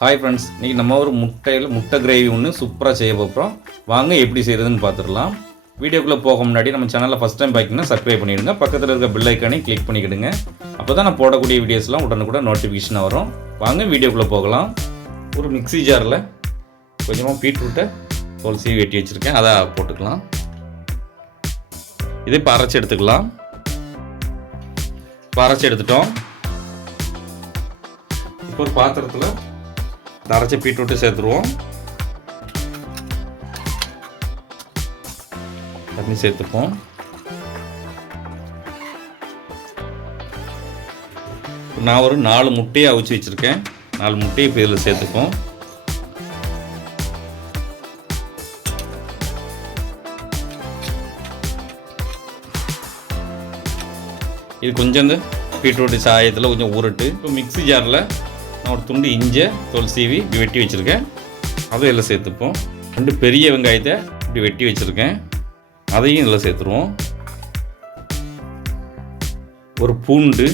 Hi friends, இன்றைக்கி நம்ம ஒரு முட்டை கிரேவி ஒன்று சூப்பராக செய்ய போகிறோம். வாங்க எப்படி செய்கிறதுன்னு பார்த்துடலாம். வீடியோக்குள்ளே போக முன்னாடி நம்ம சேனலில் ஃபஸ்ட் டைம் பார்த்திங்கன்னா சப்ஸ்கிரைப் பண்ணிவிடுங்க. பக்கத்தில் இருக்க பெல் ஐக்கானையும் கிளிக் பண்ணிக்கிடுங்க. அப்போ தான் நான் போடக்கூடிய வீடியோஸ்லாம் உடனுக்குடன் நோட்டிஃபிகேஷனாக வரும். வாங்க வீடியோக்குள்ளே போகலாம். ஒரு மிக்ஸி ஜாரில் கொஞ்சமாக பீட்ரூட்டை தோல் சீவி வெட்டி வச்சுருக்கேன், அதை போட்டுக்கலாம். இதை இப்போ அரைச்சி எடுத்துக்கலாம். இப்போ அரைச்சி எடுத்துட்டோம். இப்போ ஒரு பாத்திரத்தில் அரைச்ச பீட்ரூட்டு சேர்த்துருவோம். தண்ணி சேர்த்துப்போம். நான் ஒரு 4 முட்டையை அவிச்சு வச்சுருக்கேன். 4 முட்டையை இப்போ இதில் சேர்த்துப்போம். இது கொஞ்சம் இந்த பீட்ரூட்டு சாயத்தில் கொஞ்சம் ஊறட்டு. இப்போ மிக்ஸி ஜாரில் நான் ஒரு துண்டு இஞ்சி தோல் சீவி இப்படி வெட்டி வச்சுருக்கேன், அதை இதில் சேர்த்துப்போம். 2 பெரிய வெங்காயத்தை இப்படி வெட்டி வச்சுருக்கேன், அதையும் இதில் சேர்த்துருவோம். ஒரு பூண்டு,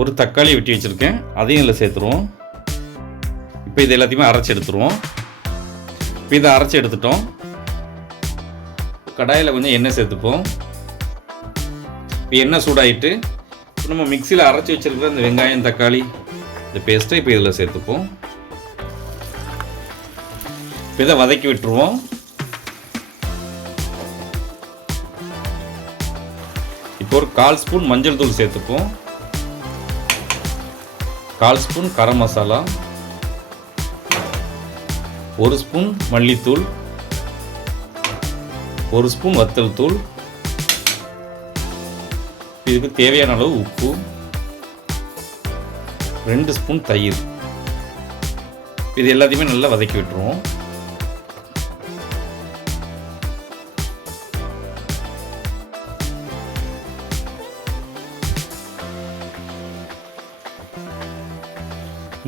ஒரு தக்காளி வெட்டி வச்சுருக்கேன், அதையும் இதில் சேர்த்துருவோம். இப்போ இது எல்லாத்தையுமே அரைச்சி எடுத்துருவோம். இப்போ இதை அரைச்சி எடுத்துட்டோம். கடாயில் கொஞ்சம் எண்ணெய் சேர்த்துப்போம். இப்போ எண்ணெய் சூடாகிட்டு நம்ம மிக்சியில் அரைச்சி வச்சுருக்கிற இந்த வெங்காயம் தக்காளி இந்த பேஸ்ட்டை இப்போ இதில் சேர்த்துப்போம். இப்போ இதை வதக்கி விட்டுருவோம். இப்போ ஒரு 1/4 ஸ்பூன் மஞ்சள் தூள் சேர்த்துப்போம். 1/4 ஸ்பூன் கரம் மசாலா, 1 ஸ்பூன் மல்லித்தூள், 1 ஸ்பூன் வத்தல் தூள், இதுக்கு தேவையான அளவு உப்பு, 2 ஸ்பூன் தயிர். இது எல்லாத்தையுமே நல்லா வதக்கி விட்டுருவோம்.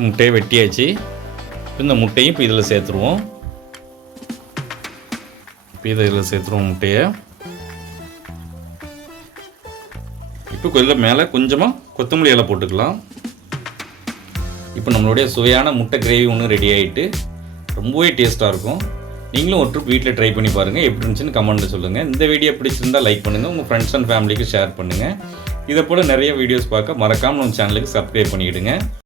முட்டையை வெட்டியாச்சு. இந்த முட்டையும் இப்போ இதில் சேர்த்துருவோம். இப்போ இதில் சேர்த்துருவோம் முட்டையை. இப்போ கொஞ்சம் மேலே கொஞ்சமாக கொத்தமல்லி இலை போட்டுக்கலாம். இப்போ நம்மளுடைய சுவையான முட்டை கிரேவி ஒன்று ரெடி ஆகிட்டு ரொம்பவே டேஸ்ட்டாக இருக்கும். நீங்களும் ஒரு ட்ரிப் வீட்டில் ட்ரை பண்ணி பாருங்கள். எப்படி இருந்துச்சுன்னு கமெண்ட்டில் சொல்லுங்கள். இந்த வீடியோ பிடிச்சிருந்தால் லைக் பண்ணுங்கள், உங்கள் ஃப்ரெண்ட்ஸ் அண்ட் ஃபேமிலிக்கு ஷேர் பண்ணுங்கள். இதை போல் நிறைய வீடியோஸ் பார்க்க மறக்காமல் நம்ம சேனலுக்கு சப்ஸ்கிரைப் பண்ணிவிடுங்க.